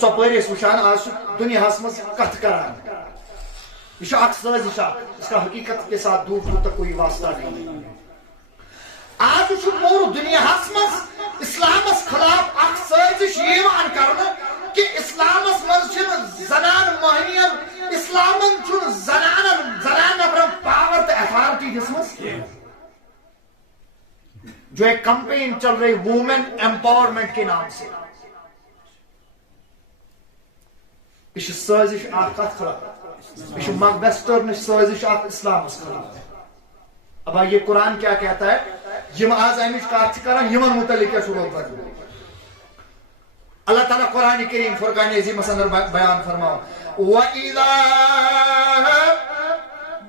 ژۄپٲرۍ أسۍ وٕچھان آز چھُ دُنیاہس منٛز کتھ کران یہ اخ سازش اس کا حقیقت کے ساتھ دور دور تک کوئی واسطہ نہیں آج پورے دنیاہس مز اسلامس خلاف اخ سازش کرنا کہ اسلامس مز زنان مہنین اسلامن زنان نفرن پاور تو اتھارٹی دسمس جو ایک کمپین چل رہی وومن ایمپاورمنٹ کے نام سے یہ سازش اخ خلاف یہ ویسٹرن سازش اخ اسلامس خلاف اب یہ قرآن کیا کہتا ہے یم آز امچ کت کران یمن متعلق کیا روک اللہ تعالیٰ قرآن کریم فرقان عظیمس اندر بیان فرماؤ وَإِذَا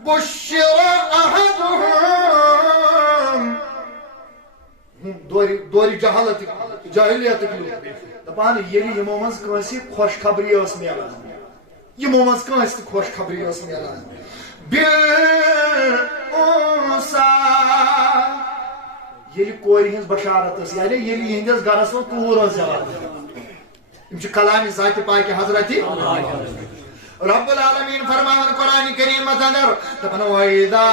بُشِّرَ أَحَدُهُمْ دوری جاہلیت دپان یلی یمو مز کنسی خوشخبری اس میلان یمو مز کنسی خوشخبری اس میلان بالانثى یلی کور ہنز بشارت اس یعنی یلی ہندس گرس من کور اس جواب یم چھ کلام ذات پاک حضرت رب العالمین فرمان قرآن کریم اندر دپان وَإِذَا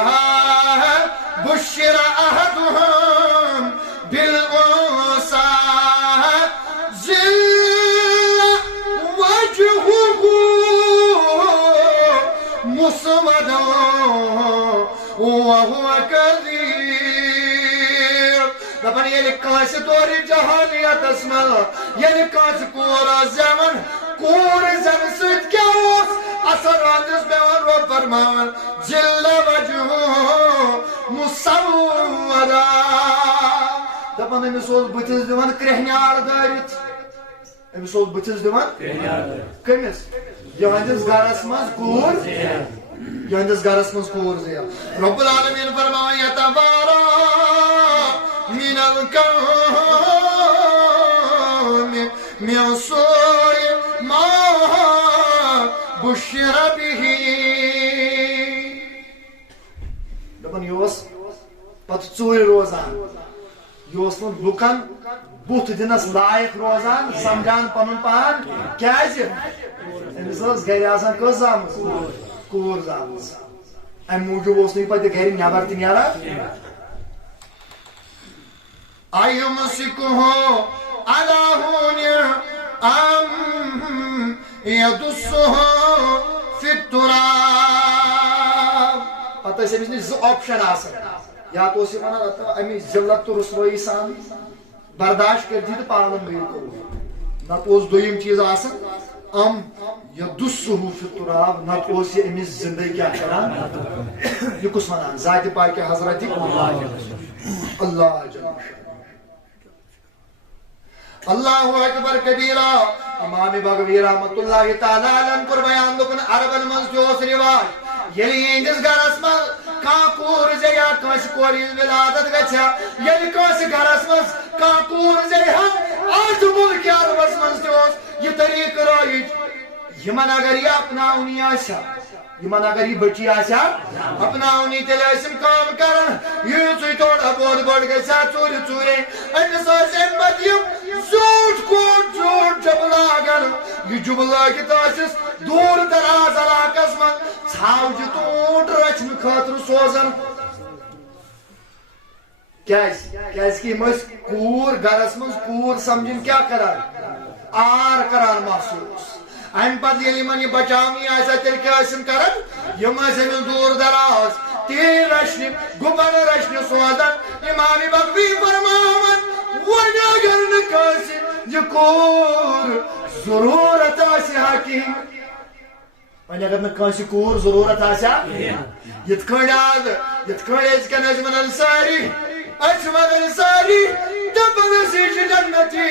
بُشِّرَ أَحَدُهُمْ بِالْأُنثَى ظِلَّ وَجْهُهُ مُسْوَدًا وَهُوَ كَظِيمٌ دپان یلی کانس دوری جہالیت اسمل یلی کانس کور زمن کور زن سید کیا اثر آدرس بیان رو فرمان جل وجہ مسودا دپان امس بتس دان کرہنیار دارت امس بتس دان کمس یہندس گرس مز کور یہندس گرس مز کور زیا رب العالمین فرمان یتبارا من القوم من سوء ما بشر به دپان یہ پتہ ژوٗرِ روزان یہ لُکن بُتھ دِنس لائق روزان سمجھان پنُن پان کیازِ أمِس ٲس گرِ آسان کٔژ زامٕژ کوٗر زامٕژ امہِ موٗجوٗب اوس نہٕ یہِ پتہٕ گرِ نٮ۪بر تہِ نیران أَيُمْسِكُهُ عَلَى هُونٍ أَمْ يَدُسُّهُ فِي التُّرَابِ پتہٕ ٲسۍ أمِس نِش زٕ آپشن آسان یا تو ٲسۍ یہِ ونان اَمِچ ذلت تہٕ رسوٲیی سان برداشت کٔرتھٕے تہٕ پانہٕ مٔرِو کرو نتہٕ اوس دوٚیِم چیٖز آسان أم يَدُسُّهُ فِي التُّرَابِ نتہٕ اوس یہِ أمِس زندے کیٛاہ کران یہِ کُس ونان ذاتِ پاکِ حضرت اللہ اللہ اکبر کبیرہ امام بغوی رحمت اللہ تعالی علیہ کور بیان دکن عربن من جوس رواج یلی ہندس گرس من کان کور زیا کانس کوری ولادت گچھا یلی کانس گرس من کان کور زیا آج ملک عربس من جوس یہ طریق رائج یمن اگر یہ اپناونی آسا یمن اگر یہ بچی آسا اپناونی تیل اسم کام کرن یہ چوی توڑا بود بڑھ گسا چوری چوری امس آسن بدیم زوٹ کوٹ زوٹ جبلا گر یہ جبلا کی تاسس دور دراز علاقس من ژھاوجہ توٹ رچن خاطر سوزن کیاز کہ یم کور گرس من کور سمجھن کیا کران آر کران محسوس ام پتہ ییٚلہِ یمن یہ بچاونی آسا تیٚلہِ کیٛاہ ٲسِن کران یم ٲسۍ دور دراز تیٖر رچنہِ گُپن رچنہِ سوزان امام بغوی فرماوان وۄنۍ اگر نہٕ کٲنٛسہِ یہِ کوٗر ضروٗرت آسہِ ہا کِہیٖنۍ وۄنۍ اگر نہٕ کٲنٛسہِ کوٗر ضروٗرت آسہِ ہا یِتھ کٔنۍ أزکٮ۪ن ٲسۍ ونان سٲری دپان أسی چھِ جنتی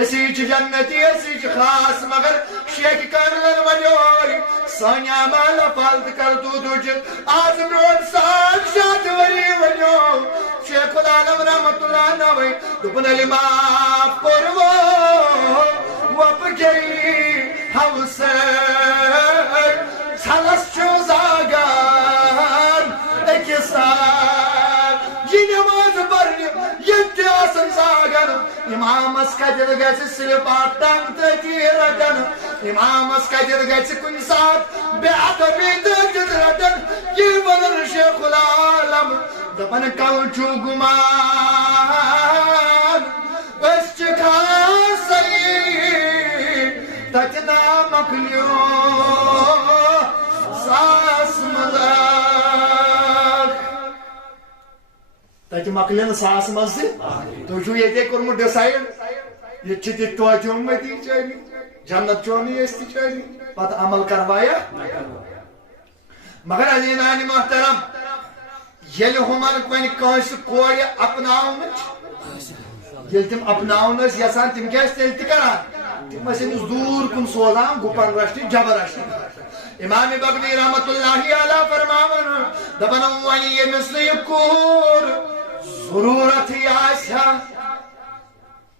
أسی چھِ جنتی أسی چھِ خاص مگر شیخ کاملن ونیوے سٲنۍ اعمال پالتہٕ کرتوٗ دُجِتھ آز برٛونٛٹھ 700 ؤری ونیو شیخ العالم رحمت اللہ نوے دوٚپُن ییٚلہِ معاف کوٚروٕ وۄپہٕ گٔیہِ ہمساے ژھلس چھُ زاگان أکِس یہ نماز پرنہِ ییٚتہِ تہِ آسن زاگان امامس کتٮ۪تھ گژھِ صرف اکھ ٹنگ تٔتی رٹن امامس کتر گژھِ کُنہِ ساتہٕ بے ادبی تہٕ دِتھ رٹن یہِ ونن شیخ العالم دپن کل چھُ گُمان أسۍ چھِ کھاسٕے تتہِ نا مۄکلیو ساس مزاق تتہِ مۄکلن ساس منٛز تہِ تُہۍ چھُو ییٚتے کوٚرمُت ڈِسایڈ ییٚتہِ چھِ تِتھ توتہِ اُمتی چٲنی جنت چونی أسۍ تہِ چٲنی پتہٕ عمل کروایا مگر عزیٖزانہِ محترم ییٚلہِ ہُمن وۄنۍ کٲنٛسہِ کورِ اپناونٕچ ییٚلہِ تِم اپناوُن ٲسۍ یژھان تِم کیٛاہ ٲسۍ تیٚلہِ تہِ کران تِم ٲسۍ أمِس دوٗر کُن سوزان گُپن رچھنہِ جبر رچھنہِ امام بغوی رحمتہ اللہ علیہ فرماوان دپان وۄنۍ ییٚمِس نہٕ یہِ کوٗر ضروٗرتھٕے آسہِ ہا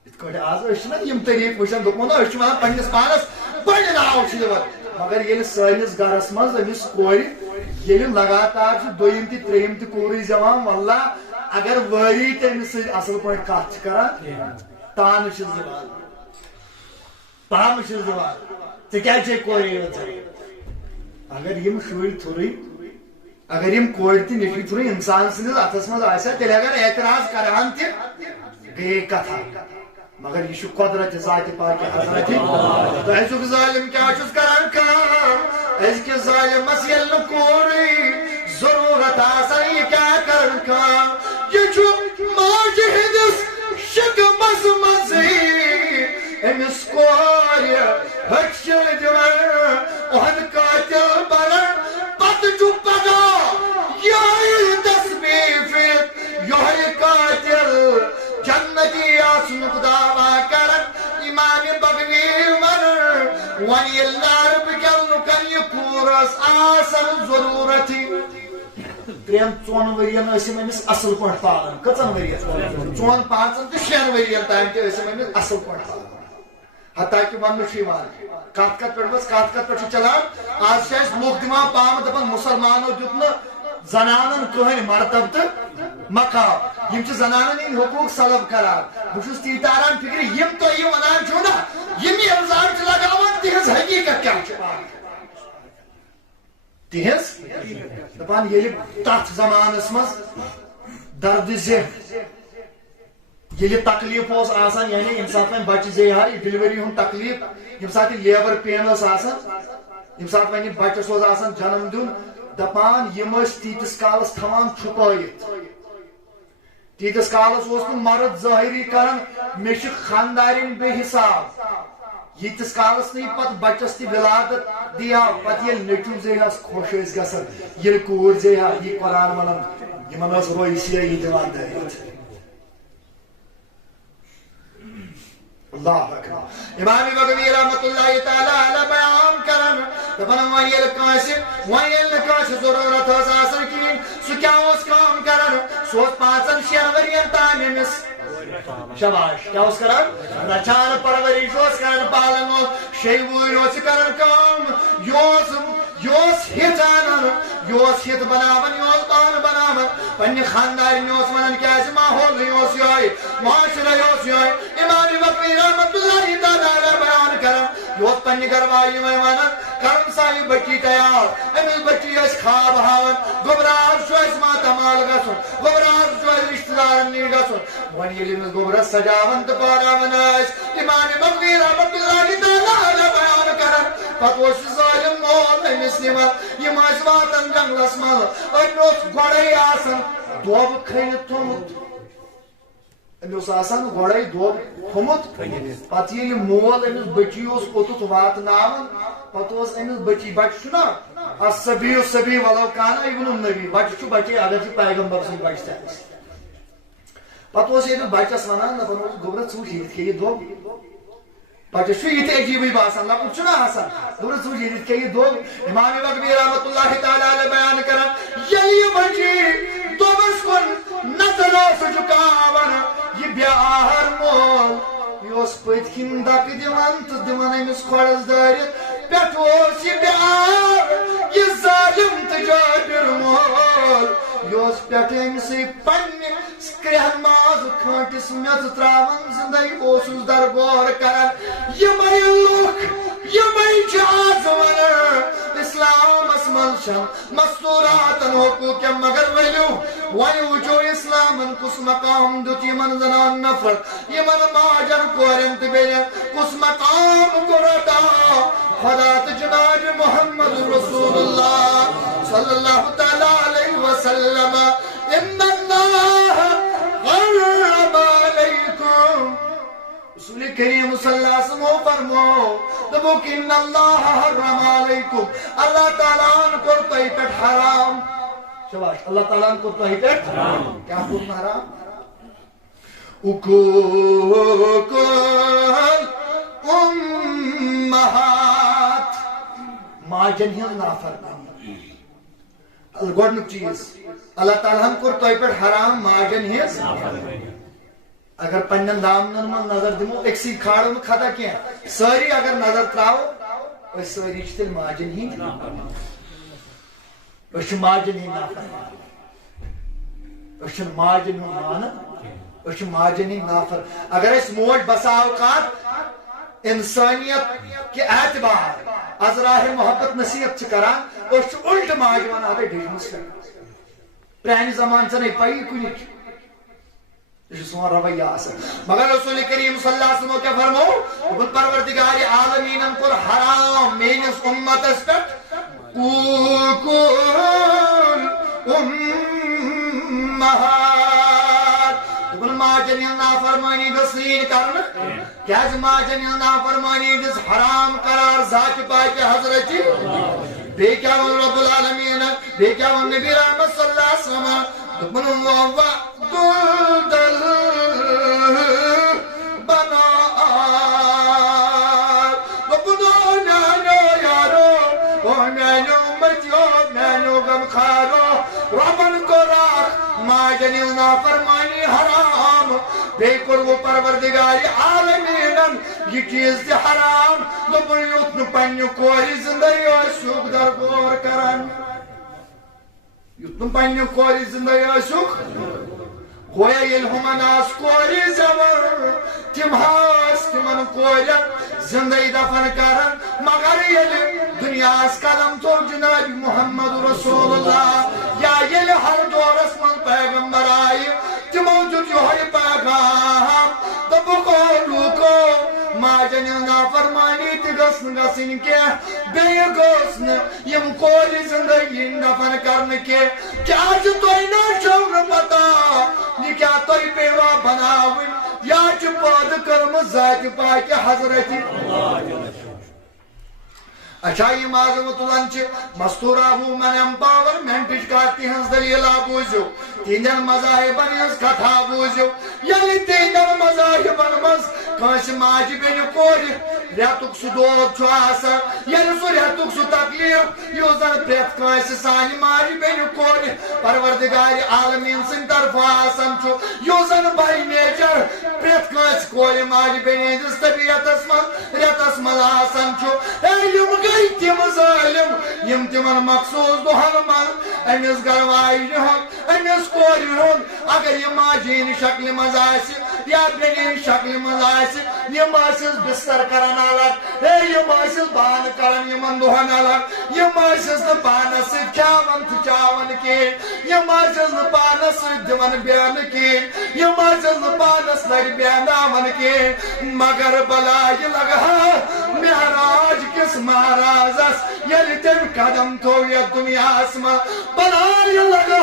یِتھ کٲٹھۍ آز أسۍ چھِنہ یِم طریٖقہٕ وٕچھان دوٚپمو نا أسۍ چھِ وَنان پننِس پانس بٔڑۍ ناو چھِ یِوان مگر ییٚلہِ سٲنِس گرس منٛز أمِس کورِ ییٚلہِ لگاتار چھِ دوٚیِم تہِ ترٛیٚیِم تہِ کوٗرٕے زٮ۪وان واللہ اگر وٲری تہِ أمِس سۭتۍ اصل پٲٹھۍ کتھ چھِ کران تانہٕ چھِس دِوان پامہٕ چھِس دِوان ژےٚ کیٛازِ چھے کورِ یٲژ اگر یِم شُرۍ تھُرٕے اگر یِم کورِ تہِ نیٚچوۍ تھُرٕے انسان سٕنٛدِس اتھس منٛز آسہِ ہا تیٚلہِ اگر اعتراض کرہان تہِ گٔیے کتھا مگر یہ چھُ قۄدرتِ ذاتِ پاکِ حضرتِ تہٕ أزیُک ظٲلِم کیٛاہ چھُس کران کٲم أزکِس ظٲلِمس ییٚلہِ نہٕ کورٕے ضروٗرت آسان یہِ کیٛاہ کران کٲم یہِ چھُ ماجہِ ہٕنٛدِس شِکمس منٛزٕے أمِس کورِ ہچھِر دِوان اُہُنٛد قٲتِل بنان پتہٕ چھُ پگاہ یِہوٚے تسبیٖح فِرِتھ یِہوٚے قٲتِل جنتی آسنُک دعوا کران امام بغوی ونان وۄنۍ ییٚلہِ نار بٕکٮ۪ن لُکن یہِ کوٗر ٲس آسان ضروٗرتھٕے ترٛٮ۪ن ژۄن ؤرین ٲسۍ یِم أمِس اصل پٲٹھۍ پالان کٔژن ؤرین ژۄن پانٛژن تہٕ شٮ۪ن ؤرین تام تہِ ٲسۍ یِم أمِس اصل پٲٹھۍ پالان حتیٰ کہِ وننہٕ چھُ یِوان کتھ کتھ پٮ۪ٹھ بس کتھ کتھ پٮ۪ٹھ چھُ چلان آز چھِ اَسہِ لُکھ دِوان پام دپان مُسلمانو دیُت نہٕ زنانن کٕہٕنۍ مرتب تہٕ مقام یِم چھِ زنانن ہٕنٛدۍ حقوٗق سلب کران بہٕ چھُس تی تاران فِکرِ یِم تۄہہِ یہِ ونان چھِو نا یِم الزام چھِ لگاوان تِہنٛز حقیٖقت کیٛاہ چھِ تِہنٛز دپان ییٚلہِ تتھ زمانس منٛز دردِ ذہن ییٚلہِ تکلیٖف اوس آسان یعنی ییٚمہِ ساتہٕ وۄنۍ بچہِ زیٚیہِ ہا یہِ ڈِلؤری ہُنٛد تکلیٖف ییٚمہِ ساتہٕ یہِ لیبر پین ٲس آسان ییٚمہِ ساتہٕ وۄنۍ یہِ بچس اوس آسان جنم دیُن دپان یِم ٲسۍ تیٖتِس کالس تھاوان چھُپٲیِتھ تیٖتِس کالس اوس نہٕ مرد ظٲہری کران مےٚ چھِ خانٛدارِنۍ بے حساب ییٖتِس کالس نہٕ یہِ پتہٕ بچس تہِ ولادت دی ہا پتہٕ ییٚلہِ نیٚچوٗ زیٚیہِ ہس خۄش ٲسۍ گژھان ییٚلہِ کوٗر زیٚیہِ ہا یہِ قرآن ونان یِمن ٲس رویسیہ یہِ دِوان دٲرِتھ اللہ اکبر امام بغوی رحمتہ اللہ تعالی علیہ بیان کران دپان وۄنۍ ییٚلہِ نہٕ کٲنٛسہِ ضروٗرت ٲس آسان کِہیٖنۍ سُہ کیٛاہ اوس کٲم کران سُہ اوس پانٛژن شٮ۪ن ؤرین تام أمِس شاباش کیٛاہ اوس کران رچھان پرورش اوس کران پالان اوس شیٚیہِ وُہٕرۍ اوس یہِ کران کٲم یہِ اوس ہِتھ انان یہِ اوس ہِتھ بناوان یہِ اوس پانہٕ بناوان پننہِ خانٛدارنہِ اوس ونان کیٛازِ ماحولٕے اوس یِہوٚے معاشرے اوس یِہوٚے امام بغوی رحمتہ اللہ تعالیٰ بیان کران یہِ اوس پننہِ گرٕ واجنہِ وۄنۍ ونان کرُن سا یہِ بٔچی تیار أمِس بٔچی ٲسۍ خواب ہاوان گوٚبرار چھُ اَسہِ ماتامال گژھُن گوٚبرار چھُ اَسہِ رشتہٕ دارن نِش گژھُن وۄنۍ ییٚلہِ أمِس گوٚبرس سجاوان تہٕ پاراوان ٲسۍ امام بغوی رحمتہ اللہ تعالیٰ بیان کران پتہٕ اوس یہِ ظٲلِم مول أمِس نِوان یِم ٲسۍ واتان جنگلس منٛز أمۍ اوس گۄڈے آسان دۄب کھٔنِتھ تھوٚمُت أمۍ اوس آسان گۄڈے دۄب تھوٚمُت پتہٕ ییٚلہِ مول أمِس بٔچی اوس اوٚتُتھ واتناوان پتہٕ اوس أمِس بٔچی بچہِ چھُنہ الصبی الصبی ولو کان ابن النبی بچہِ چھُ بچے اگر چھُ پیغمبر سُنٛد بچہِ تہِ آسہِ پتہٕ اوس أمِس بچس ونان دپان اوس گوٚبرا ژٕ وٕچھ ییٚتہِ کیٛاہ یہِ دۄب بچس چھُ یہِ تہِ عجیٖبٕے باسان لۄکُٹ چھُنہ آسان گوٚبرا ژٕ وٕچھ ییٚتہِ کیٛاہ یہِ دۄب امام بغوی رحمتہ اللہ تعالیٰ علیہ بیان کران ییٚلہِ یہِ بچی دۄبس کُن نظر اوس جُکاوان یہِ بیٛار مول یہِ اوس پٔتۍ کِنۍ دکہٕ دِوان تہٕ دِوان أمِس کھۄڈس دٲرِتھ پٮ۪ٹھٕ اوس یہِ بیٛار یہِ ظٲلِم تہٕ جٲبِر مول یہِ اوس پٮ۪ٹھٕ أمسٕے پننہِ کرٛٮ۪ہن مازٕ کھٲنٛٹس میٚژ تراوان زندگی اوسُس درگور کران یِمے لُکھ یِمے چھن مستوراتن حقوق مگر ولو وچو اسلامن کس مقام دت یمن زنان نفرت یمن ماجن کورن تہ بیٚین کس مقام کوٚر عطا خدا تہ جناب محمد رسول اللہ صلی اللہ تعالی علیہ وسلم ان اللہ حرم علیکم رسول کریم صلی اللہ علیہ وسلم فرمو دبوک ان اللہ حرم علیکم اللہ تعالیٰ نے کر تہی پہ حرام شباش اللہ تعالیٰ نے کر تہی پہ حرام کیا کر حرام حقوق امہات ماجن ہن نافرمانی گۄڈنیُک چیز اللہ تعالیٰ نے کر تہی پہ حرام ماجن ہن نافرمانی اگر پنن دامنن من نظر دمو اکسی کھاڑو نہ کھدا کی ساری اگر نظر تراو اس ساری تیل ماجن ہی اس ماجن ہی نافر اس ماجن ہی مان اس ماجن ہی نافر اگر اس موج بسا اوقات انسانیت کے اعتبار از راہ محبت نصیحت کران اس الٹ ماج ون آدھے ڈیجمس پرانی زمان سے نہیں پائی کنی یہ سون رویہ آسان مگر رسول کریم صلی اللہ علیہ وسلم کیا فرمو بل پروردگار عالمین کور حرام مینس امتس پہ حقوق امہات بل ماجن نافرمانی گسین کرن کیا ماجن نافرمانی گس حرام قرار ذات پاک حضرت بے کیا رب العالمین بے کیا نبی رحمت صلی اللہ علیہ وسلم ماجن نافرمانی حرام بے قرب پروردگار عالمین یہ چیز تہ حرام دپن یوت نہ پنہ کور زندگی آسوک درگور کران یوت نہ پنہ کور زندگی آسوک گویا یل ہمن آس کور زبر تم ہاس تمن کور زندگی دفن کران مگر یل دنیا قدم تو جناب محمد رسول اللہ یا یل ہر دورس من پیغمبر آئی تمو دیت یہ پیغام دپکو لوکو ماجن نافرمانی تہ گژھن گژھن کینٛہہ بیٚیہِ گٔژھ نہٕ یم کورِ زندگی دفن کرنہٕ کینٛہہ کیٛاہ چھُ تۄہہِ نہ چھو نہٕ پتہ یہِ کیٛاہ تۄہہِ پیٚوا بناوٕنۍ یا چھِ پٲدٕ کٔرمٕژ ذاتِ پاکہِ حضرت اچھا یہ معظم تلان مستورہ وومن امپاورمنٹ کت تہذ دلیل بوزو تہندین مذاہبن ہز کتھا بوزو یعنی تہندین مذاہبن مز کنس ماجہ بین کور ریتک سہ دود یعنی سہ ریتک سہ تکلیف یس زن پریت کنس سانہ ماجہ بین کور پروردگار عالمین سند طرف آسان یس زن بائی نیچر پریت کنس کور ماجہ بین ہندس طبیعتس من ریتس من آسان گئی تم ظالم یم تمن مخصوص دہن من امس گھر واجہ ہند امس کور ہند اگر یہ ماجہ شکل مز یا بین شکل مز یم بستر کران الگ یم بان کران یمن دہن الگ یم نا پانس ست کھیاون تو چاون کہین یم نا پانس ست دان بیان کہین یم نا پانس لگ بیان کہین مگر بلائی لگا مہراج کس مہارازس یل تم قدم تھو یتھ دنیا من بلائی لگا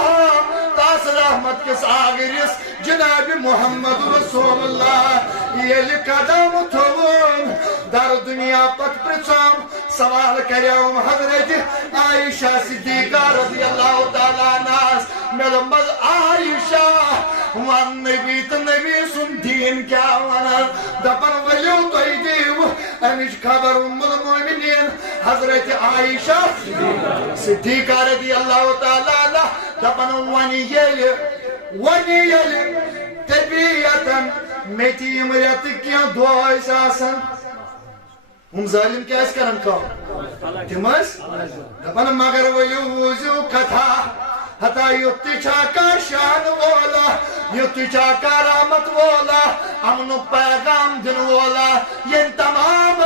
تاس رحمت کس آگرس جناب محمد رسول اللہ یل قدم تھون در دنیا پت پرچم سوال کریوم حضرت عائشہ صدیقہ رضی اللہ تعالیٰ عنہاس ملمز عائشہ ون نبی تو نبی سن دین کیا ونان دپن ولیو توی دیو امچ خبر ام المومنین حضرت عائشہ صدیقہ رضی اللہ تعالیٰ عنہ دپن ونی یل طبیعتن میتیم ریت کیا دعائس آسان ہم ظالم کیا اس کرن کام تمس دپن مگر ولیو ووزیو کتھا حتا یتی چاکا شان والا یتی چاکا رحمت والا امن پیغام دن والا ین تمام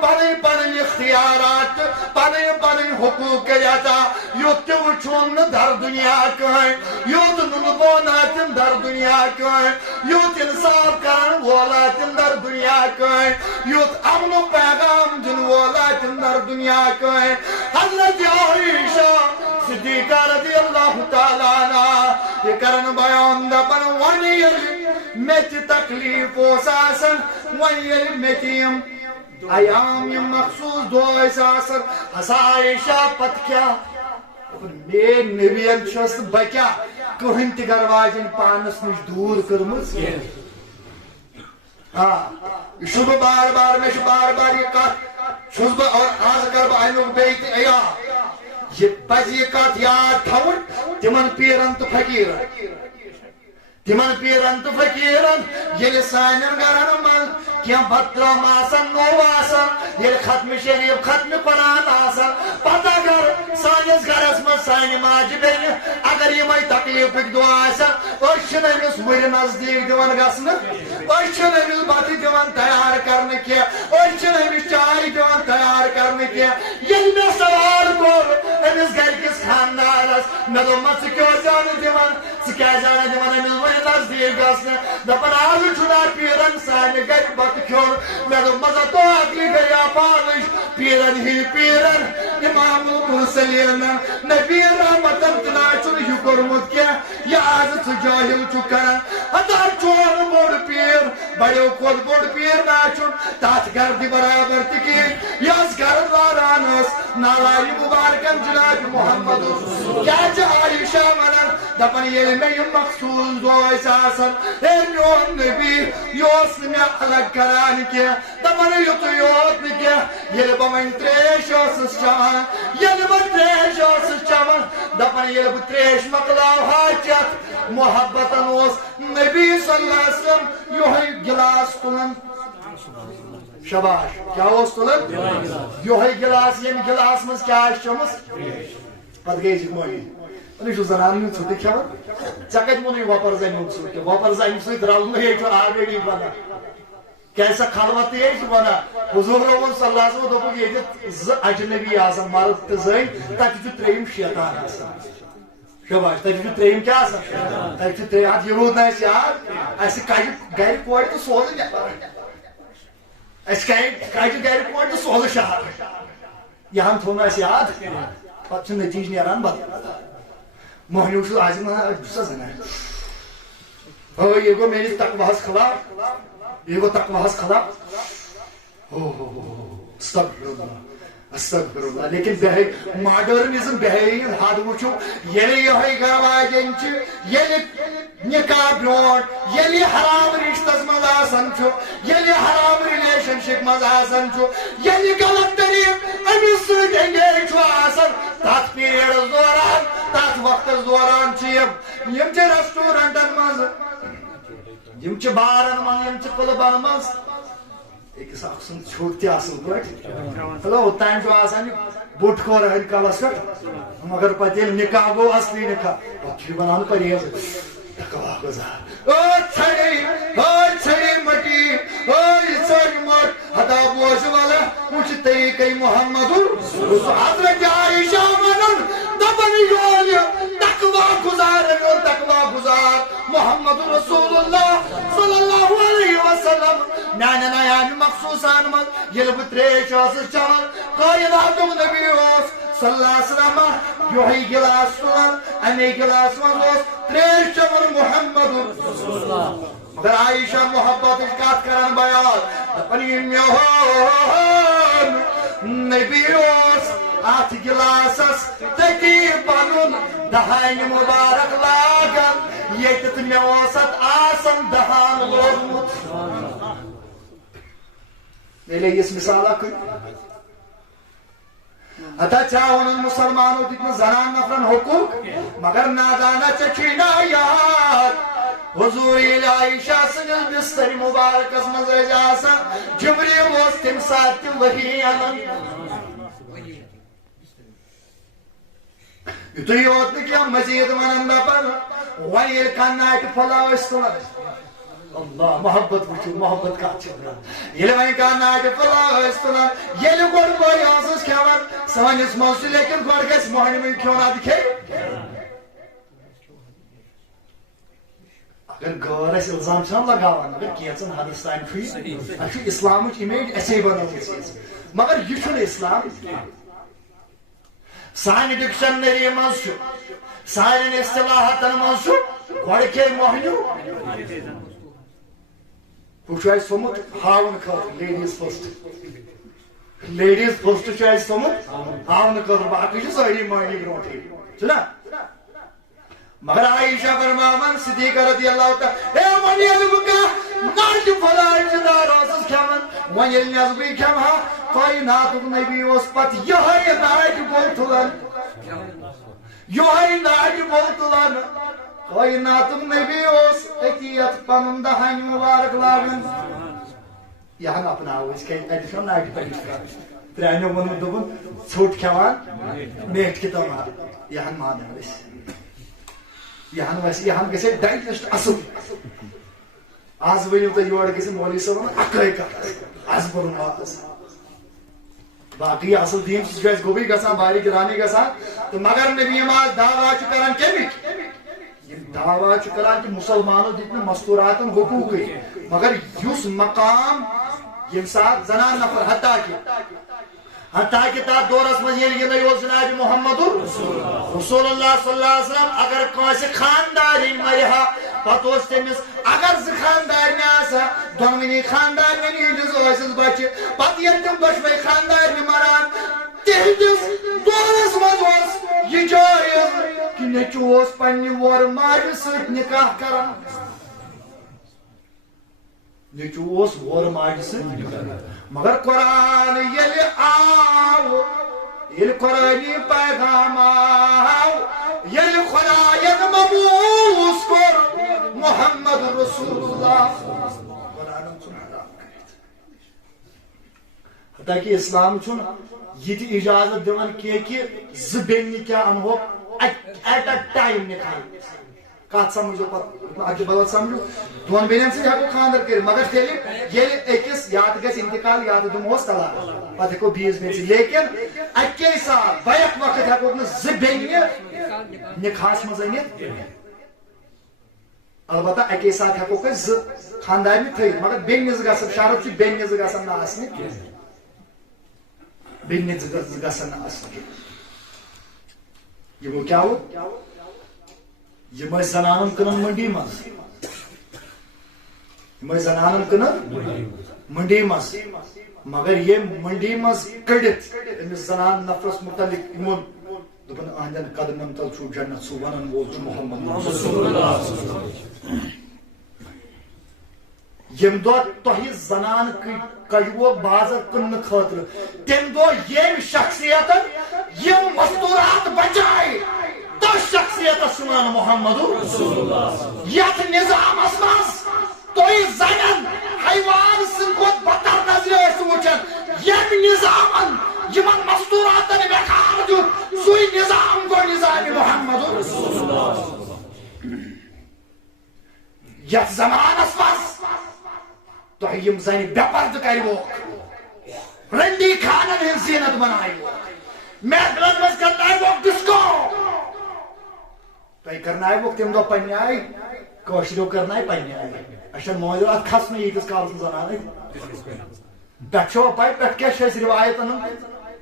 پنی پنی اختیارات پن حقوق کرتا یوت وچھون در دنیا کہیں یوت نلبوناتم در دنیا کہیں یوت انصاف کرن وولاتم در دنیا کہیں یوت امن و پیغام دن وولاتم در دنیا کہیں حضرت عائشہ صدیقہ رضی اللہ تعالیٰ عنہ یہ کرن بیان دپن ونیل میت تکلیف وساسن ونیل میتیم ایام یم مخصوص دعا ساسن ہسا عائشہ پت کیا میں نبیان چھس بکیا کہن تہ گر واجن پانس نش دور کرمز ہاں یہ بار بار میں بار بار یہ کت چھس بہ اور آز کر بہ امیک بیت ایا یہ پز یہ کت یاد تھون تمن پیرن تو فقیرن تمن پیرن تو فقیرن یل سانن گرن من کیا بدرم آسن نو آسن یل ختم شریف ختم قرآن آسن پتہ اگر سانس گرس من سان ماجہ بین اگر یہ تکلیف دعا آسن أسۍ أمس مر نزدیک دِوان گژھنہٕ أسۍ أمس بتہٕ دِوان تیار کرنہٕ کینٛہہ أسۍ أمس چاے دِوان تیار کرنہٕ کینٛہہ ییٚلہِ مےٚ سوال کوٚر أمس گرِکِس خاندانس مےٚ دوٚپمس ژٕ کیٛازِ آو نہٕ دِوان ژٕ کیٛازِ آو نہٕ دِوان أمس وۄنۍ نزدیک گژھنہٕ دپان آز چھُنا پیرن سانہِ گرِ بتہٕ کھیوٚن مےٚ دوٚپمس تو عقلہِ گٔیا پانٕچ پیرن ہِنٛدۍ پیرن امام المرسلیٖنن نبی رحمتن تنا چھُنہٕ یہِ کوٚرمُت کینٛہہ یہِ آز ژٕ جٲہِل چھُکھ کران ہتا چون بوٚڑ پیٖر بڑیو کھۄتہٕ بوٚڑ پیٖر نا چھُن تتھ گردِ برابر تہِ کِہیٖنۍ یہِ ٲس گرد واران ٲس نالایہِ مُبارکن جناب محمد کیٛاہ چھِ عایشہ ونان دپان ییٚلہِ مےٚ یِم مخصوٗص دۄہ ٲسۍ آسان ہے میون نبی یہِ اوس نہٕ مےٚ الگ کران کینٛہہ دپان یُتُے یوت نہٕ کینٛہہ ییٚلہِ بہٕ وۄنۍ تریش ٲسٕس چٮ۪وان ییٚلہِ بہٕ تریش ٲسٕس چٮ۪وان دپان ییٚلہِ بہٕ تریش مۄکلاوہا چٮ۪تھ محبتن اوس نبی صلی اللہ علیہ وسلم یہوے گلاس تُلان شباش کیا اوس تُلان یہوے گلاس ییٚمہِ گلاس منٛز کیٛاہ آسہِ چٲمٕژ پتہٕ گٔے یہِ مٔہنی یہِ چھُ زنان ہُنٛد ژھُٹہٕ کھٮ۪وان ژےٚ کتہِ ووٚنُے وۄپر زنہِ ہُنٛد ژھُٹ وۄپر زنہِ سۭتۍ رلنہٕ یے چھُ آلریڈی بنان کیٛازِ سۄ خلوت یے چھُ ونان حضوٗرو ووٚن صلی اللہ علیہ وسلم دوٚپُکھ ییٚتہِ زٕ اجنبی آسان مرد تہٕ زٔنۍ تتہِ چھُ ترٛیٚیِم شیطان آسان شباش تتہِ چھُ ترٛیٚیِم کیٛاہ آسان تتہِ چھُ ترٛیٚیِم اتھ یہِ روٗد نہٕ اَسہِ یاد اَسہِ کجہِ گرِ کورِ تہٕ سوزٕ نٮ۪بر اَسہِ کجہِ گرِ کورِ تہٕ سوزٕ شہر یہِ ہن تھوٚو نہٕ اَسہِ یاد پتہٕ چھُ نتیٖجہٕ نیران بدل مہنیو چھُ آز ونان بہٕ چھُسا زنان یہِ گوٚو میٲنِس تقواہس خلاف یہ گو تقواہس خلاف استغفر اللہ لیکن بے ماڈرنزم بہن حد وچھو ییٚلہِ یہوے گھر واجٮ۪ن چھِ ییٚلہِ نکاح برونٛٹھ ییٚلہِ حرام رشتس منٛز آسان چھُ ییٚلہِ حرام رِلیشن شپ منٛز آسان چھُ ییٚلہِ غلط طریٖقہٕ أمِس سۭتۍ انگیج چھُ آسان تتھ پیریڈس دوران تتھ وقتس دوران چھِ یِم چھِ ریسٹورنٹن منٛز یِم چھِ بارن منٛز یِم چھِ کلبن منٛز أکِس اکھ سُنٛد ژھیوٚٹ تہِ اصل پٲٹھۍ چلو اوٚتام چھُ آسان یہِ بوٚٹھ کھور ہٕنٛدۍ کلس پٮ۪ٹھ مگر پتہٕ ییٚلہِ نکاح گوٚو اصلی نکاح پتہٕ چھُ یہِ بناوان پرہیز تقوا گزار ژھرے مٹی ژٔج مٹ ہتا بوزِ ولا وٕچھ طریٖقے محمد حضرت عایشہ ونان دپان یہِ تقوا گزار محمد رسول اللہ صلی اللہ علیہ وسلم میانٮ۪ن عیامہِ مخصوٗصن منٛز ییٚلہِ بہٕ تریش ٲسٕس چٮ۪وان کٲیناتُک نبی اوس صلی اللہ علیہ وسلم یہوے گلاس تُلان امے گلاس منٛز اوس تریش چٮ۪وان محمد رسول اللہ مگر عایشہ محبتٕچ کتھ کران بیان دپان یہِ میون نبی اوس اتھ گلاسس تٔتی پنُن دہانہِ مُبارک لاگان ییٚتہِ تہٕ مےٚ اوس اتھ آسان دہان لوگمُت میلے یِژھ مثالا کُنہِ ہتا ژےٚ ووٚنُن مُسلمانو دِتۍ نہٕ زنان نفرن حقوٗق مگر نادانا ژےٚ چھُے نا یاد حضوٗر ییٚلہِ عایشہ سٕنٛدِس بستر مُبارکس منٛز ٲسۍ آسان جبریٖل اوس تمہِ ساتہٕ تہِ ؤحی انان یُتُے یوت نہٕ کینٛہہ مزیٖد ونان دپان وۄنۍ ییٚلہِ کانٛہہ ناٹہِ پھلا ٲسۍ تُلان اللہ محبت وٕچھِو محبت کتھ چھِ ونان ییٚلہِ وۄنۍ کانٛہہ ناٹہِ پھلا ٲسۍ تُلان ییٚلہِ گۄڈٕ بٲے کھیوان سانس مز لیکن گۄڈٕ گژھِ مۄہنِو کھیوٚن ادٕ کھیٚیہِ اگر غٲر اَسہِ الزام چھِنہ لگاوان اگر کینٛژن حدس تام چھُ یہِ اَسہِ چھُ اِسلامٕچ اِمیج اَسے بنٲومٕژ مگر یہِ چھُنہٕ اِسلام سانہِ ڈکشنری منٛز چھُ سانٮ۪ن اصطلاحاتن منٛز چھُ گۄڈٕ کھیٚیہِ مۄہنیوٗ ہُہ چھُ اَسہِ تھوٚمُت ہاونہٕ خٲطرٕ لیڈیٖز فٔسٹ چھُ اَسہِ تھوٚمُت ہاونہٕ خٲطرٕ باقٕے چھِ سٲری مۄہنی برونٛٹھٕے چھُنہ مگر عائشہ فرماوان صدیقہ رضی اللہ تعالیٰ اے وۄنۍ ییٚلہِ بہٕ کانٛہہ ناٹہِ پھلاٹہِ دار ٲسٕس کھٮ۪وان وۄنۍ ییٚلہِ نٮ۪صبٕے کھٮ۪مہٕ ہا کایناتُک نبی اوس پتہٕ یِہوٚے ناٹہِ بول تُلان یِہوٚے ناٹہِ بول تُلان کایناتُک نبی اوس أتی یتھ پنُن دہانہِ مُبارک لاگان یہِ ہن اپناوو أسۍ کیٛازِ اَتہِ چھُنہ ناٹہِ پٮ۪ٹھ پرٛانیو ووٚنمُت دوٚپُن ژھوٚٹ کھٮ۪وان میٹھۍ کہِ تمار یہِ ہن مانو أسۍ یہِ ہن گژھِ اَسہِ ڈایجسٹ اصل آز ؤنِو تُہۍ یورٕ گژھِ مولوی صٲبن اکٲے کتھ آز پوٚرُن واپس باقٕے اصل دیٖن سُہ چھُ اَسہِ گوٚبٕے گژھان باری گرانی گژھان تہٕ مگر نبی آز دعوا چھُ کران کمِکۍ یِم دعوا چھُ کران کہِ مُسلمانو دِتۍ نہٕ مستوٗراتن حقوٗقٕے مگر یُس مقام ییٚمہِ ساتہٕ زنان نفر حتیٰ کہ تتھ دورس منٛز ییٚلہِ یِنٕے اوس جناب محمد رسول اللہ صلی اللہ علیہ وسلم اگر کٲنٛسہِ خاندارِنۍ مرِ ہا پتہٕ اوس تٔمِس اگر زٕ خاندارنہِ آسہٕ ہا دۄنوٕنی خاندارنٮ۪ن ہٕنٛدِس ٲسِس بچہِ پتہٕ ییٚلہِ تِم دۄشوے خاندارنہِ مران تِہنٛدِس دورس منٛز اوس یہِ جٲیز کہِ نیٚچوٗ اوس پننہِ وورٕ ماجہِ سۭتۍ نکاح کران نیٚچوٗ اوس وورٕ ماجہِ سۭتۍ مگر قرآن ییٚلہِ آو ییٚلہِ قرآنی پیغام آو ییٚلہِ خۄداین مبوٗس کوٚر محمد رسول اللہ قرآنن ژھُن حرام کٔرِتھ حتیٰ کہ اسلام چھُنہٕ یہِ تہِ اِجازت دِوان کینٛہہ کہِ زٕ بیٚنہِ کیٛاہ انہوکھ ایٹ اَ ٹایم نِکاح کتھ سمجھو پتہٕ اکہِ بدل سمجھو دۄن بیٚنٮ۪ن سۭتۍ ہٮ۪کو خانٛدر کٔرِتھ مگر تیٚلہِ ییٚلہِ أکِس یا تہِ گژھِ انتقال یا تہِ دِمہوس طلاق پتہٕ ہٮ۪کو بیٚیِس بیٚنہِ سۭتۍ لیکن اکے ساتہٕ بیک وقت ہٮ۪کوکھ نہٕ زٕ بیٚنہِ نِکاحس منٛز أنِتھ البتہ اکے ساتہٕ ہٮ۪کوکھ أسۍ زٕ خاندارنہِ تھٲیِتھ مگر بیٚنہِ زٕ گژھن شرط چھُ بیٚنہِ زٕ گژھن نہٕ آسنہِ بیٚنہِ زٕ گژھن نہٕ آسنہِ یِمو کیٛاہ ووٚن یِم ٲسۍ زنانن کٕنان منڈی منٛز یِم ٲسۍ زنانن کٕنان منڈی منٛز مگر ییٚمۍ منڈی منٛز کٔڑِتھ أمِس زنان نفرس مُتعلق یِمو دوٚپُن أہنٛدٮ۪ن قدمن تل چھُو جنت سُہ ونن وول چھُ محمد ییٚمہِ دۄہ تۄہہِ زنان کڑوٕ بازر کٕننہٕ خٲطرٕ تمہِ دۄہ ییٚمۍ شخصیتن یِم مستوٗرات بچاے تتھ شخصیتس چھُ ونان محمد یتھ نظامس منٛز تُہۍ زنٮ۪ن حیوان سٕنٛدِ کھۄتہٕ بدتر نظرِ ٲسِو وٕچھان ییٚمہِ نظامن یِمن مستوٗراتن ویقار دیُت سُے نظام گوٚو نظامِ محمد یتھ زمانس منٛز تۄہہِ یِم زنہِ بے پردٕ کروکھ رٔنٛڈی خانن ہٕنٛز زیٖنت بنٲیوکھ محفلن منٛز کرنٲیوکھ ڈسکو تۄہہِ کرنٲیوکھ تمہِ دۄہ پننہِ آیہِ کٲشریو کرنٲے پننہِ آیہِ اَسہِ چھنہٕ مٲنِو اتھ کھسنٕے ییٖتِس کالس نہٕ زنانٕے پٮ۪ٹھٕ چھوا پاے پٮ۪ٹھٕ کیٛاہ چھِ اَسہِ رِوایت انان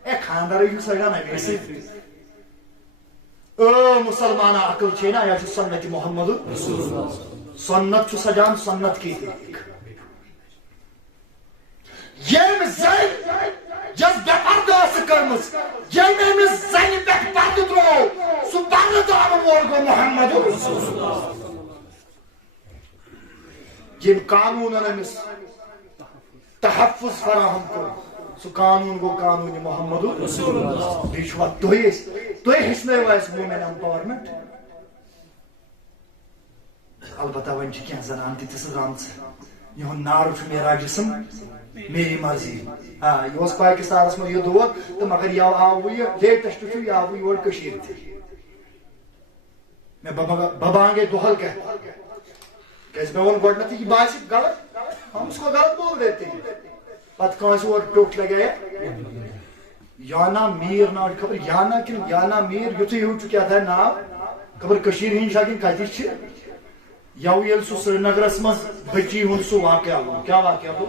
اے خاندارٕے چھُ سجان امی سۭتۍ مُسلمانا عقل چھے نا یا چھُ سنت محمد سنت چھُ سجان سنت کی ییٚمۍ زنہِ یۄس بے پردٕ ٲسٕکھ کٔرمٕژ ییٚمۍ أمِس زنہِ پٮ۪ٹھ پردٕ ترٛوو سُہ پردٕ ترٛاوَن وول گوٚو محمد ییٚمۍ قانوٗنن أمِس تحفظ فراہم کوٚر سُہ قانوٗن گوٚو قانوٗنِ محمد بیٚیہِ چھُوا تُہۍ ہیٚچھنٲیوا اَسہِ وومین ایمپاورمنٹ البتہ وۄنۍ چھِ کینٛہہ زنان تہِ تِژھٕ درٛامژٕ یِہُنٛد نعرٕ چھُ میرا جسم میری مرضی یہِ اوس پاکستانس منٛز یہِ دور تہٕ مگر آوٕ یہِ لیٹسٹ چھُ یہِ آوٕ یور کٔشیٖرِ تہِ مےٚ ببانگے دۄہل کیٛاہ کیٛازِ مےٚ ووٚن گۄڈٕنیتھٕے یہِ باسہِ غلط ہم اس کو غلط بول دیتے ہیں پتہٕ کٲنٛسہِ اورٕ ٹوٚٹھ لگے یانا میر نا خبر یانا کن یانا میر یتھے ہیوچ کیا تھا ناو خبر کشیر ہند شاگن کتی چھ یو یل سو سرینگرس مز بچی ہند سو واقعہ ہو کیا واقعہ ہو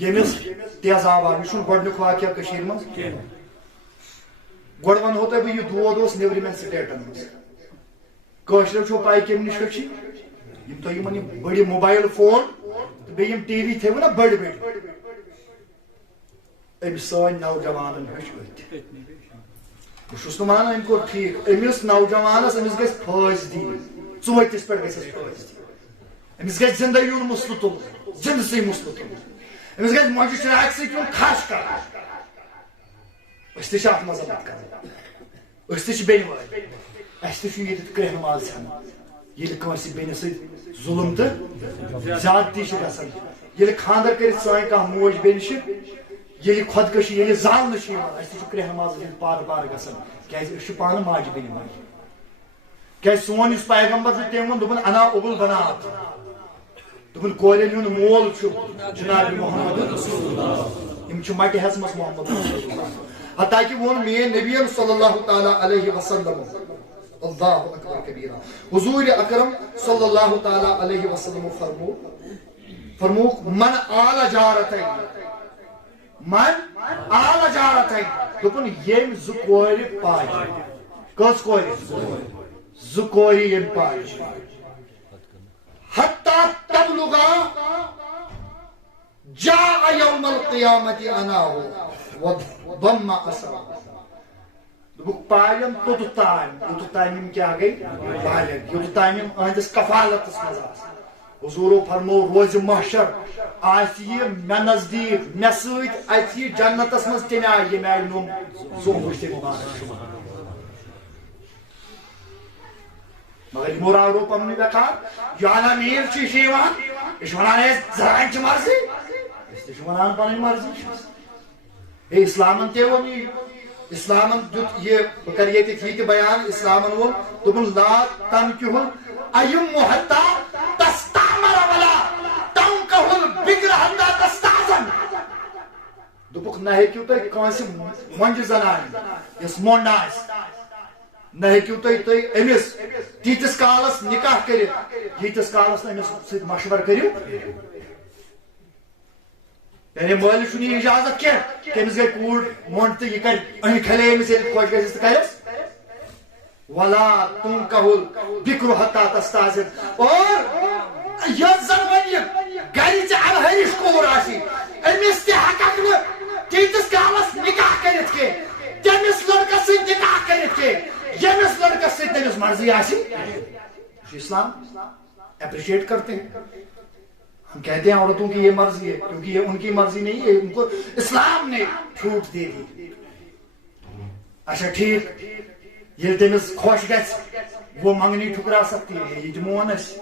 یمس تیزاب آو یہ گۄڈنیُک واقعہ کشیر مز گۄڈٕ ونہو تۄہہِ بہٕ یہِ دود اوس نیبرِمٮ۪ن سٹیٹن منٛز کٲشرٮ۪و چھو پاے کمہِ نِش ہیٚچھ یِم تۄہہِ یِمن یِم بٔڑۍ موبایل فون تہٕ بیٚیہِ یِم ٹی وی تھٲیوٕ نا بٔڑۍ بٔڑۍ أمِس سٲنۍ نوجوانن ہیٚچھ أتھۍ بہٕ چھُس نہٕ ونان أمۍ کوٚر ٹھیٖک أمِس نوجوانس أمِس گژھِ پھٲسۍ دِنۍ ژوٗنٛٹھِس پٮ۪ٹھ گژھٮ۪س پھٲسۍ دِنۍ أمِس گژھِ زندٕ یُن مُسلہٕ تُلُن زندسٕے مُسلہٕ تُلُن أمِس گژھِ مۄنجہِ چراغ سۭتۍ یُن کھش کرُن أسۍ تہِ چھِ اتھ منٛز مدد کران أسۍ تہِ چھِ بیٚنہِ وٲلۍ اسہِ تہِ چھُ ییٚتہِ کرٛیٚہنہٕ ماز ژھٮ۪نان ییٚلہِ کٲنٛسہِ بیٚنہِ سۭتۍ ظُلُم تہٕ زیادتی چھِ گژھان ییٚلہِ خانٛدر کٔرِتھ سٲنۍ کانٛہہ موج بیٚنہِ چھِ ییٚلہِ خۄدکٔشی ییٚلہِ زالنہٕ چھِ یِوان اسہِ تہِ چھُ کرٛیٚہنہٕ ماز ییٚلہِ پارٕ پارٕ گژھان کیٛازِ أسۍ چھِ پانہٕ ماجہِ بیٚنہِ واجہِ کیٛازِ سون یُس پیغمبر چھُ تٔمۍ ووٚن دوٚپُن انا اُبُل بنات دوٚپُن کورٮ۪ن ہُنٛد مول چھُ جناب محمد یِم چھِ مٹہِ ہٮ۪ژمٕژ محمد رسول اللہ حتیٰ کہ وون میٛٲنۍ نبی صلی اللہ تعالیٰ علیہ وسلم اللہ اکبر کبیرہ حضور اکرم صلی اللہ تعالیٰ علیہ وسلم فرموک من آل جارتین دوٚپُن ییٚمۍ زٕ کورِ پاجہِ کٔژ کورِ زٕ کورِ ییٚمۍ پاجہِ حتیٰ تبلغا جاء یوم القیامت اناہو وضم اسرا دوٚپُکھ پالٮ۪ن توٚتتھ تام یِم کیٛاہ گٔے بالغ یوٚتتھ تام یِم أہنٛدِس کفالتس منٛز آسہٕ حضوٗرو فرموو روزِ محشر آسہِ یہِ مےٚ نزدیٖک مےٚ سۭتۍ اَژِ یہِ جنتس منٛز تَمہِ آیہِ ییٚمہِ آیہِ نوٚم ژوٚمُت تٔمۍ مبارک مگر یِمو راوروو پنُن وقار یانا میٖر چھُ یہِ چھُ یِوان یہِ چھُ ونان ہے زرانہِ چھِ مرضی أسۍ تہِ چھِ ونان پنٕنۍ مرضی چھِ ہے اسلامن تے وون یہ اسلامن دیت یہ بہ کر ییٚتہِ یہِ تہِ بیان اسلامن وون دوٚپُن لا تنکحُ الأیم حتیٰ تستعمر ولا تنکحُ البکر حتیٰ تستأذن دوٚپُکھ نہ ہیٚکِو تُہۍ کٲنٛسہِ مۄنجہِ زنانہِ یۄس مۄنڈ آسہِ نہ ہیٚکِو تُہۍ أمِس تیٖتِس کالس نکاح کٔرِتھ ییٖتِس کالس نہٕ أمِس سۭتۍ مشورٕ کٔرِو یعنی مٲلِس چھُنہٕ یہِ اِجازت کینٛہہ کٔمِس گٔے کوٗر مۄنڈ تہٕ یہِ کرِ أنۍ کھلے أمِس ییٚلہِ خۄش گژھٮ۪س تہٕ کرٮ۪س ولا تنکحُ البکر حتیٰ تستأذن اور یۄس زن وۄنۍ یہِ گرِچ الہرِش کوٗر آسہِ أمِس تہِ ہٮ۪ککھ نہٕ تیٖتِس کالس نکاح کٔرِتھ کینٛہہ تٔمِس لڑکس سۭتۍ نکاح کٔرِتھ کینٛہہ ییٚمِس لڑکس سۭتۍ تٔمِس مرضی آسہِ اسلام اپریشیٹ کرتے ہیں ہم کہتے ہیں عورتوں کی یہ مرضی ہے کیونکہ یہ ان کی مرضی نہیں ہے ان کو اسلام نے چھوٹ دے دی اچھا ٹھیک یہ تمس خوش گژھِ وہ منگنی ٹھکرا سکتی ہے یہ جمون اس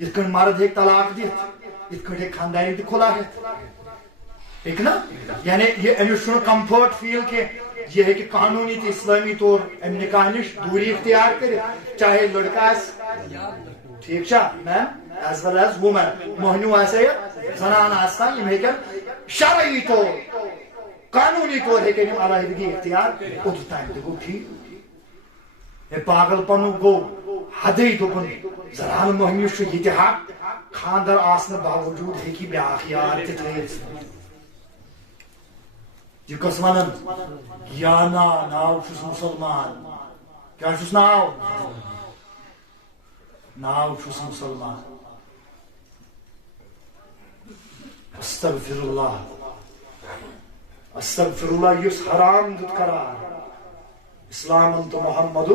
یت کن مرد ہیک طلاق دِتھ یت کن ہیک خاندانی تہ کھلا ہیتھ ٹھیک نا یعنی یہ امس چھُنہٕ کمفرٹ فیل کہ یہ ہے کہ قانونی تہ اسلامی طور ام نکاح نش دوری اختیار کرِ چاہے لڑکا آسہِ ٹھیک چھا میم as well as woman مہنیو آسہِ زنان آسان یم ہیکن شرعی طور قانونی طور ہیکن یم علیحدگی اختیار اوٚتتھ تام تہ گوٚو ٹھیک ہے پاگل پنُن گوٚو حدٕے دوٚپُن زنان مہنیو چھُ یہِ تہِ حق خاندر آسنہٕ باوجوٗد ہیٚکہِ بیٛاکھ یار تہِ تھٲیِتھ یہِ کۄس ونان یانا ناو چھُس مُسلمان کیٛاہ چھُس ناو چھُس مُسلمان استغفر اللہ یُس حرام دیُت قرار اسلامن تہٕ محمد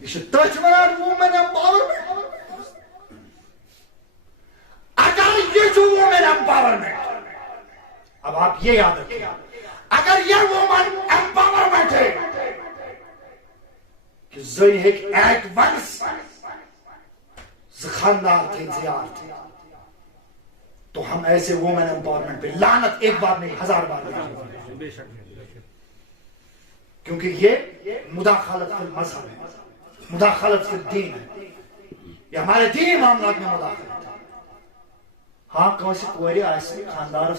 یہ چھُ تٔتھۍ ونان وومین ایمپاورمنٹ اگر یہ چھُ وومین ایمپاورمنٹ اب آپ یہ یاد رکھیں اگر یہ وومن ایمپاورمنٹ ہے کہ زن ہیکہِ ایٹ ونس زٕ خاندار تھٲیِتھ زیار تھٲیِتھ تو ہم ایسے وومن ایمپاورمنٹ پہ لعنت ایک بار نہیں 1000 بار نہیں کیونکہ یہ مداخلت فی المذہب ہے مداخلت فی الدین ہے یہ ہمارے دینی معاملات میں مداخلت ہے ہاں کنس کور خاندار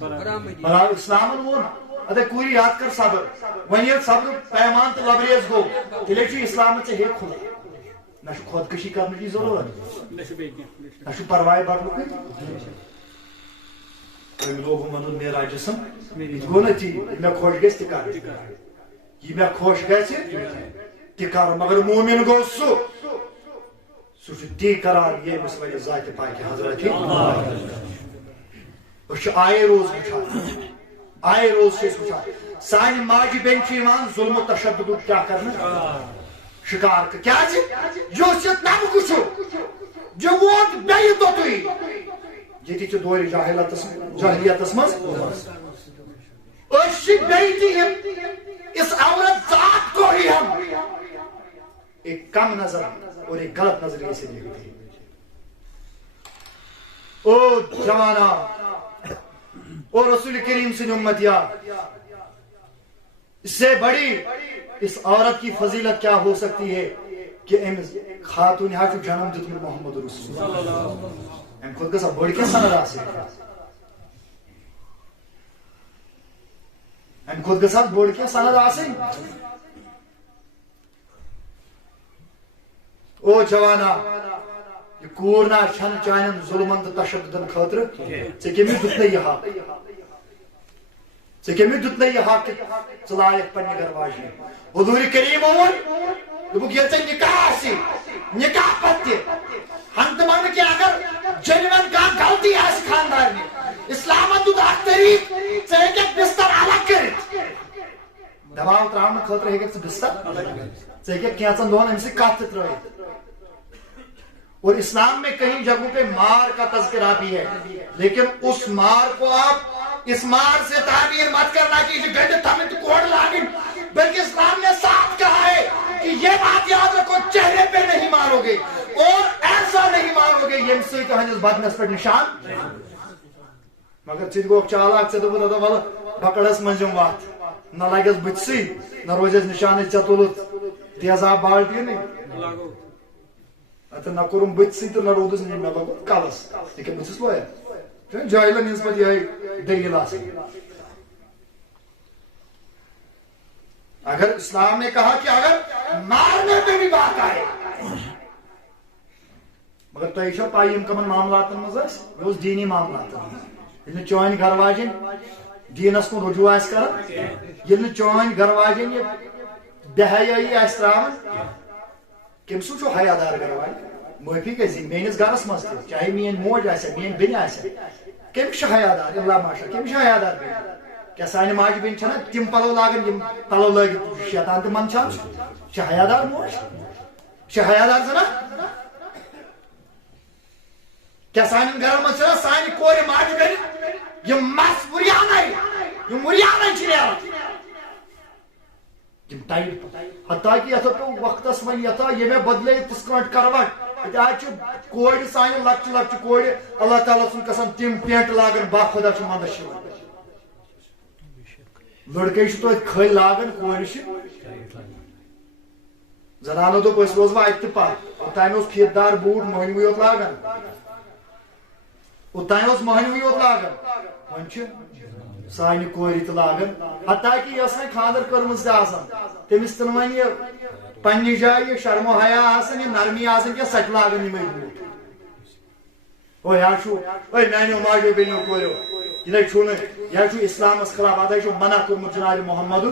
برابر اسلام وون ادا کوری یاد کر صبر ون یل صبر پیمان تو لبریز گو تیلے اسلام ے ہے کھلا نہ خودکشی کرنے کی ضرورت نہ پرواہ بڑھنے لوگ ون میرا جسم یہ گو نا تی مے خوش گھس تر یہ مے خوش گھس تر مگر مومن گو سہ تی کران یمس وجہ ذات پاک حضرت آئے روز وچھان آئے روز وچھان سانہ ماجہ بین ظلم و تشدد کیا کرنا شکار کیا یہ طبقہ جو ووت بیہ توتھے یہ دور جاہلیتس مز اس عورت ذات کو ہی ہم ایک کم نظر اور ایک غلط نظریے سے دیکھتے ہیں. او جوانا او رسول کریم سے امتیا اس سے بڑی اس عورت کی فضیلت کیا ہو سکتی ہے کہ خاتون جنم دیت محمد رسول اللہ خود کا سب بڑھ کے سند آسے خود کا سب بڑھ کے سند آسے او جوانا یہ کورنا چھن چانن ظلمن تو تشددن خاطر ژے کمی دتنے یہ حق ژے کمی دتنے یہ حق چلائک پنہ گھر واجنہ حضور کریم وون دوپک یہ ژے نکاح آسی نکاح پتہ ہم تمام کہ اگر جنون کا غلطی آس خاندار میں اسلام دت اخ طریق ژے ہیکھ بستر الگ کرت دباؤ تراؤن خاطر ہیکھ بستر ژے ہیکھ کینژن دۄہن امس کتھ تہ ترٲیِتھ. اور اسلام میں کئی جگہوں پہ مار کا تذکرہ بھی ہے لیکن اس مار کو آپ اس مار سے تعبیر مت کرنا کہ گنڈ تھمت کوڑ لاگن بلکہ اسلام نے صاف کہا ہے کہ یہ بات یاد رکھو چہرے پہ نہیں مارو گے اور ایسا نہیں مارو گے یم سے تہندس بدنس پر نشان مگر ژٕ گوکھ چالاک ژےٚ دوٚپُتھ ادا ول بکڑس منجم وات نہ لگس بتھسٕے نہ روزس نشانے ژےٚ تُلُتھ تیزاب بالٹیٖنٕے نہ کورم بتھسٕے تو نہ رودس مے لوگ کلس لیکن بس لویا جاہلن ہنز پتہ یہ دلیل آسان. اگر اسلام نے کہا کہ اگر مارنے پہ بھی بات آئے مگر تہ چھو پائی یم کمن معاملاتن مز یہ دینی معاملات یل چون گھر واجن دینس کن رجوع آس کران یل چون گھر واجن یہ بے حیائی آس تراون کم سو چھو حیادار گھر واجن معافی گژھِ میٲنِس گرس منٛز تہِ چاہے میٲنۍ موج آسہِ میٲنۍ بیٚنہِ آسہِ کٔمِس چھُ حیادار اللہ ماشا کٔمِس چھُ حیادار بیٚنہِ کیٛاہ سانہِ ماجہِ بیٚنہِ چھَنا تِم پلو لاگان یِم پلو لٲگِتھ شیطان تہِ منٛدچھان چھِ حیادار موج چھِ حیادار زنان کیٛاہ سانٮ۪ن گرن منٛز چھَنا سانہِ کورِ ماجہِ بیٚنہِ یِم مس وُریانَے چھِ نیران یم ٹائٹ حتیٰ کہ یتھ پیو وقتس ون یتھا یہ بدلے تس کٹ کروٹ کور سانہ لکچہ لکچہ کور اللہ تعالیٰ سن قسم تم پینٹ لاگن باخدا مندس لڑکے توتہ کھل لاگن کور زنانو دوپ روزوا اتہ پتھ اوتان پھر دار بوٹ مہنوی یوت لاگان اوتان مہنوی یوت لاگان ون سانہ کور تہ لاگان حتیٰ کہ یس وۄنۍ خاندر کٔرمٕژ تہِ آسان تٔمِس تہِ وۄنۍ یہِ پننہِ جایہِ یہِ شرم و حیا آسان یہِ نرمی آسان کینٛہہ سۄ تہِ لاگان یِمے بوٗٹھ او یا چھُ اے میانیو ماجیو بیٚنیو کوریو یہِ نَے چھُنہٕ یا چھُ اسلامس خلاف اتھے چھُ منع کوٚرمُت جناب محمد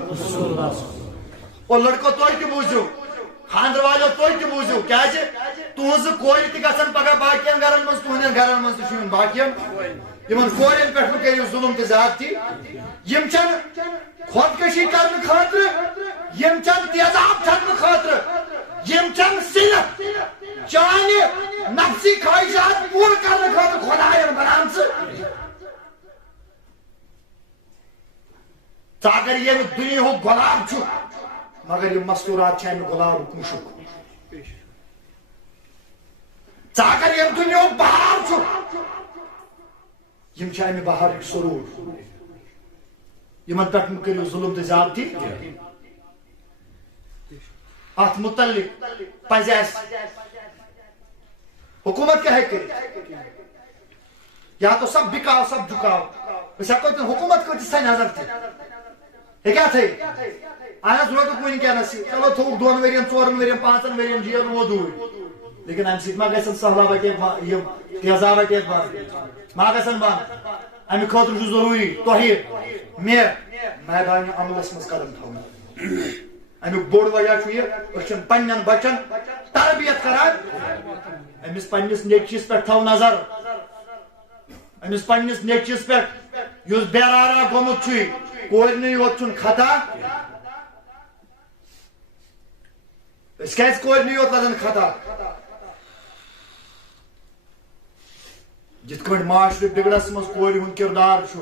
او لڑکو تُہۍ تہِ بوٗزِو خاندر والیو تُہۍ تہِ بوٗزِو کیازِ تُہنٛزٕ کورِ تہِ گژھن پگاہ باقین گرن منٛز تُہنٛدٮ۪ن گرن منٛز تہِ چھُ یُن باقین یمن کورین پہ کٔرِو ظلم تہِ زیادتی یم چھن خودکشی کرنے خاطر یم چھن تیزاب چھننے خاطر یم چھن صرف چانہ نفسی خواہشات پور کرنے خاطر خداین بنامژ اگر یہ دنیا غلام چھُ مگر یہ مستورات چھ امہ غلام مشک اگر یہ دنیا بہار چھُ یم چھ امہ بہار سرور یمن پہ کٔرِو ظلم تہ زیادتی ات متعلق پزِ اسہِ حکومت کیا ہے کرِ یا تو سب بکاو سب جھکاو اس ہیکو حکومت کو تہ نظر تہ کیا تھے اہن روٹ کن کیا نسی چلو تھوک 2 ورین 4 ورین 5 ورین جیل وودور لیکن ام سۭتۍ ما گژھن سہلابت یم تیزابت بند ما گژھن بند امہ خٲطرٕ چھُ ضروٗری تۄہہِ مےٚ میدان عملس منٛز قدم تھاوُن امیُک بوٚڑ وجہ چھُ یہِ أسۍ چھِنہٕ پننٮ۪ن بچن تربیت کران أمِس پننِس نیٚچوِس پٮ۪ٹھ تھاو نظر أمِس پننِس نیٚچوِس پٮ۪ٹھ یُس بیرارا گوٚمُت چھُے کورنٕے یوت چھُنہٕ خطا أسۍ کیازِ کورنٕے یوت لگان خطا جِتھ کٲٹھۍ معاشرٕ بگڑس منٛز کورِ ہُنٛد کردار چھُ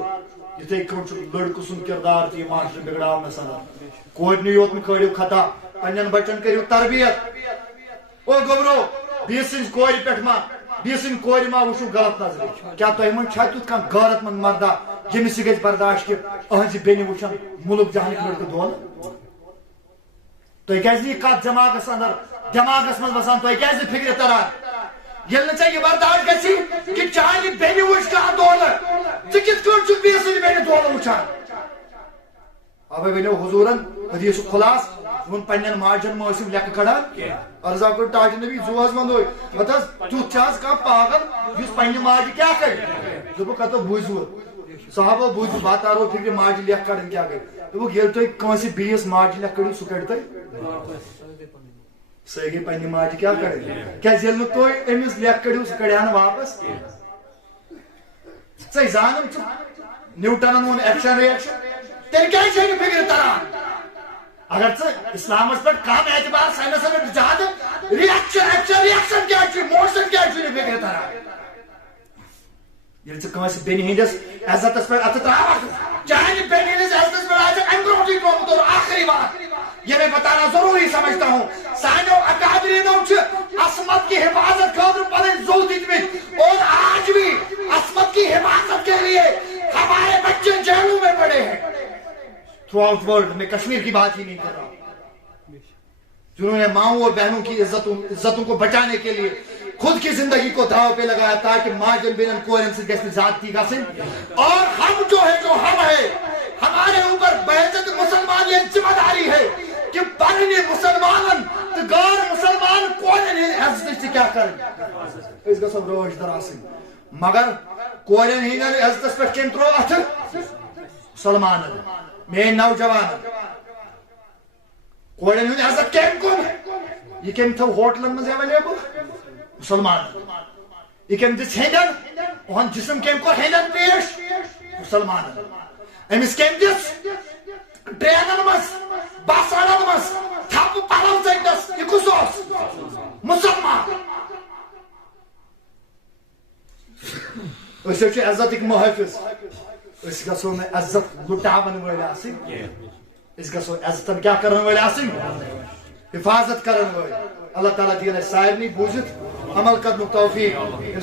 یِتھے کٲٹھۍ چھُ لڑکہٕ سُنٛد کردار تہِ یہِ معاشرٕ بگڑاونس اندر کورنٕے یوت مہٕ کھٲلِو خطا پننٮ۪ن بچن کٔرِو تربیت او گوبرو بیٚیہِ سٕنٛزِ کورِ پٮ۪ٹھ ما بیٚیہِ سٕنٛدِ کورِ ما وٕچھِو غلط نظرِ کیٛاہ تۄہہِ منٛز چھا تیُتھ کانٛہہ غٲرت منٛد مردا ییٚمِس یہِ گژھِ برداشت کہِ أہنٛزِ بیٚنہِ وٕچھن مُلک جہانٕکۍ لڑکہٕ دولہٕ تۄہہِ کیازِ نہٕ یہِ کتھ دٮ۪ماغس اندر دٮ۪ماغس منٛز وسان تۄہہِ کیازِ نہٕ فکرِ تران ییٚلہِ نہٕ ژےٚ یہِ برداشت گژھی کہِ چانہِ بیٚنہِ وٕچھ کانٛہہ دولہٕ ژٕ کِتھ کٲٹھۍ چھُکھ بیٚیہِ سٕنٛدِ بیٚنہِ دولہٕ وٕچھان اوے ؤنِو حضوٗرن حدیٖثُک خُلاصہٕ ووٚن پننٮ۪ن ماجن مہٕ ٲسِو لیٚکھٕ کڑان عرضا کوٚر ٹاٹہِ نبی زُو حظ ونٛدوے ہت حظ تیُتھ چھِ حظ کانٛہہ پاگل یُس پننہِ ماجہِ کیٛاہ کرِ دوٚپُکھ ہتو بوٗزِو صحابو بوٗزِو بات تارو فکرِ ماجہِ لیٚکھٕ کڑٕنۍ کیٛاہ گٔے دوٚپُکھ ییٚلہِ تُہۍ کٲنٛسہِ بیٚیِس ماجہِ لیٚکھٕ کٔڑِو سُہ کڑِ تۄہہِ سۄ گٔے پننہِ ماجہِ کیٛاہ کڑٕنۍ کیٛازِ ییٚلہِ نہٕ تُہۍ أمِس لیٚکھٕ کٔڑِو سُہ کڑِ ہا نہٕ واپس ژے زانان چھُ نیوٹنن ووٚن ایکشن رِیکشن تیٚلہِ کیٛازِ چھے نہٕ فکرِ تران اگر ژٕ اسلامس پٮ۪ٹھ کم اعتبار ساینسس پٮ۪ٹھ زیادٕ رِیکشن ایکشن رِیکشن کیٛاہ چھُ موشن کیٛازِ چھُے نہٕ فکرِ تران ییٚلہِ ژٕ کٲنٛسہِ بیٚنہِ ہٕنٛدِس عزتس پٮ۪ٹھ اتھٕ تراوکھ چانہِ بیٚنہِ ہٕنٛدِس عزتس پٮ۪ٹھ آسہِ امہِ برونٛٹھٕے ترومُت اور آخری بات یہ میں بتانا ضروری سمجھتا ہوں سانو اکابرینوں چھِ عصمت کی حفاظت خاطر پنٕنۍ زو دِتمٕتۍ اور آج بھی عصمت کی حفاظت کے لیے ہمارے بچے جیلوں میں پڑے ہیں تھرو آؤٹ ورلڈ میں کشمیر کی بات ہی نہیں کر رہا جنہوں نے ماؤں اور بہنوں کی عزتوں کو بچانے کے لیے خود کی زندگی کو داؤ پہ لگایا تاکہ ماجن بینن کورن سے گژھِ زیادتی گژھٕنۍ اور ہم جو ہے جو ہم ہے ہمارے اوپر بعزت مسلمان یہ ذمہ داری ہے کہ پننہِ مسلمانن تہٕ غٲر مسلمان کورٮ۪ن ہٕنٛدِ عزتٕچ تہِ کیٛاہ کرٕنۍ أسۍ گژھو رٲچھ در آسٕنۍ مگر کورٮ۪ن ہٕنٛدٮ۪ن عزتس پٮ۪ٹھ کٔمۍ ترٛوو اَتھٕ مسلمانن میٲنۍ نوجوانن کورٮ۪ن ہُنٛد عزت کٔمۍ کوٚر یہِ کٔمۍ تھٲو ہوٹلن منٛز ایویلیبل مسلمانن یہِ کٔمۍ دِژ ہیٚندٮ۪ن اُہُنٛد جسم کٔمۍ کوٚر ہیٚندٮ۪ن پیش مسلمانن أمِس کٔمۍ دِژ ٹرینن منٛز بسن منٛز تھپہٕ پلو ژٔٹنس یہِ کُس اوس مسلمان أسۍ حظ چھِ عزتٕکۍ محٲفظ أسۍ گژھو نہٕ عزت لُٹاون وٲلۍ آسٕنۍ أسۍ گژھو عزتن کیٛاہ کرن وٲلۍ آسٕنۍ حفاظت کرن وٲلۍ اللہ تعالیٰ دِیِن اَسہِ سارنٕے بوٗزِتھ عمل کرنُک توفیٖق